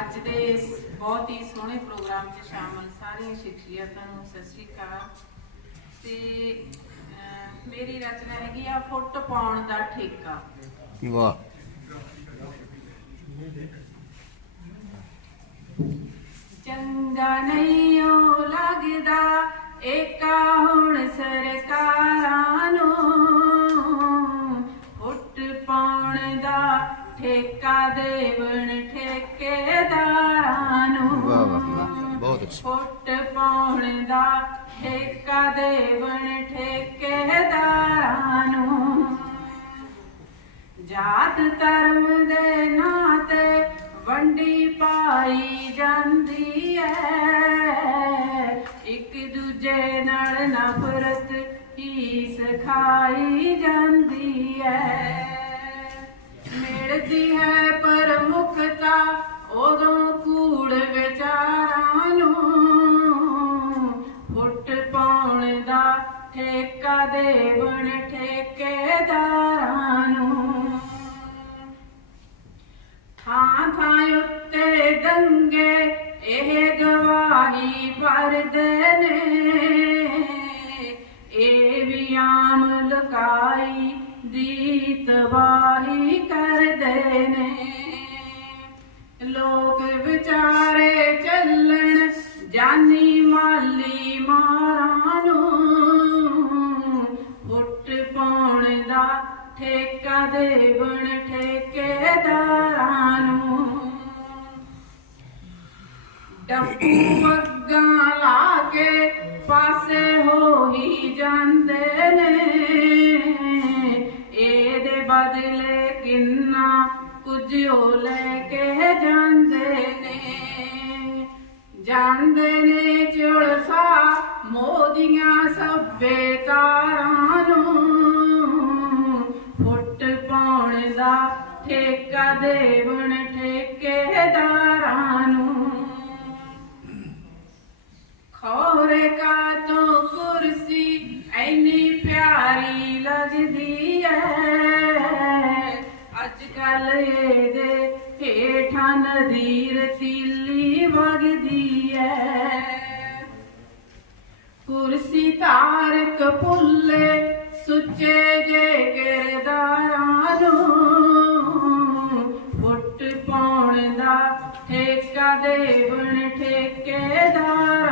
ਅੱਜ ਦੇ ਇਸ ਬਹੁਤ ਹੀ ਸੋਹਣੇ ਪ੍ਰੋਗਰਾਮ 'ਚ ਸ਼ਾਮਲ ਸਾਰੀਆਂ ਸ਼ਖਸੀਅਤਾਂ ਨੂੰ ਸਤਿ ਸ਼੍ਰੀ ਅਕਾਲ। ਤੇ ਮੇਰੀ ਰਚਨਾ ਹੈਗੀ ਆ ਫੁੱਟ ਪਾਉਣ ਦਾ ਠੇਕਾ। ਵਾਹ। ਚੰਗਾ ਨਹੀਂ ਉਹ ਲੱਗਦਾ ਏਕਾ ਹੁਣ ਸਰਕਾਰਾਂ ਫੁੱਟ ਪਾਉਣ ਦਾ ਠੇਕਾ ਦੇਵਣ ਠੇਕੇਦਾਰਾਂ ਨੂੰ। ਜਾਤ ਧਰਮ ਦੇ ਨਾਂ ਤੇ ਵੰਡੀ ਪਾਈ ਜਾਂਦੀ ਐ। ਇੱਕ ਦੂਜੇ ਨਾਲ ਨਫ਼ਰਤ ਹੀ ਸਿਖਾਈ ਜਾਂਦੀ ਐ। ਮਿਲਦੀ ਹੈ ਪ੍ਰਮੁਖਤਾ ਦਾ ਠੇਕਾ ਦੇਵਣ ਠੇਕੇਦਾਰਾਂ ਨੂੰ। ਥਾਂ ਥਾਂ ਉੱਤੇ ਦੰਗੇ ਇਹ ਗਵਾਹੀ ਭਰਦੇ ਨੇ। ਇਹ ਵੀ ਆਮ ਲਕਾਈ ਦੀ ਤਬਾਹੀ ਕਰਦੇ ਨੇ। ਲੋਕ ਠੇਕਾ ਦੇਵਣ ਠੇਕੇਦਾਰਾਂ ਨੂੰ। ਡੱਬੂ ਮੱਗਾਂ ਲਾ ਕੇ ਪਾਸੇ ਹੋ ਹੀ ਜਾਂਦੇ ਨੇ। ਇਹਦੇ ਬਦਲੇ ਕਿੰਨਾ ਕੁਝ ਉਹ ਲੈ ਕੇ ਜਾਂਦੇ ਨੇ। ਜਾਂਦੇ ਨੇ ਚੁਲਸਾ, ਮੋਦੀਆਂ ਸਭੇ ਦੇ ਹੇਠਾਂ ਨਦੀ ਤੀਲੀ ਵਗਦੀ ਐ। ਕੁਰਸੀ ਤਾਰਕ ਭੁੱਲੇ ਸੁੱਚੇ ਜੇ ਕਿਰਦਾਰਾਂ ਨੂੰ ਫੁੱਟ ਪਾਉਣ ਦਾ ਠੇਕਾ ਦੇਵਣ ਠੇਕੇਦਾਰ।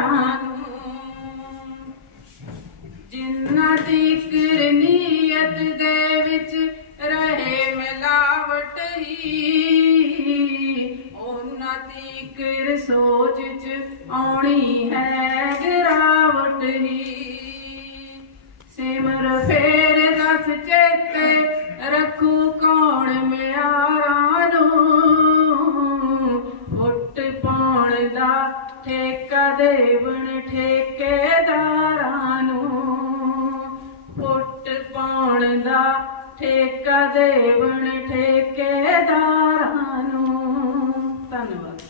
ਸੋਚ ਚ ਆਉਣੀ ਹੈ ਗਿਰਾਵਟ ਹੀ। ਸਿਮਰ ਫੇਰ ਦਸ ਚੇਤੇ ਰੱਖੂ ਕੌਣ ਮਿਆਰਾਂ ਨੂੰ। ਫੁੱਟ ਪਾਉਣ ਦਾ ਠੇਕਾ ਦੇਵਨ ਠੇਕੇਦਾਰਾਂ ਨੂੰ। ਫੁੱਟ ਪਾਉਣ ਦਾ ਠੇਕਾ ਦੇਵਣ ਠੇਕੇਦਾਰਾਂ ਨੂੰ। ਧੰਨਵਾਦ।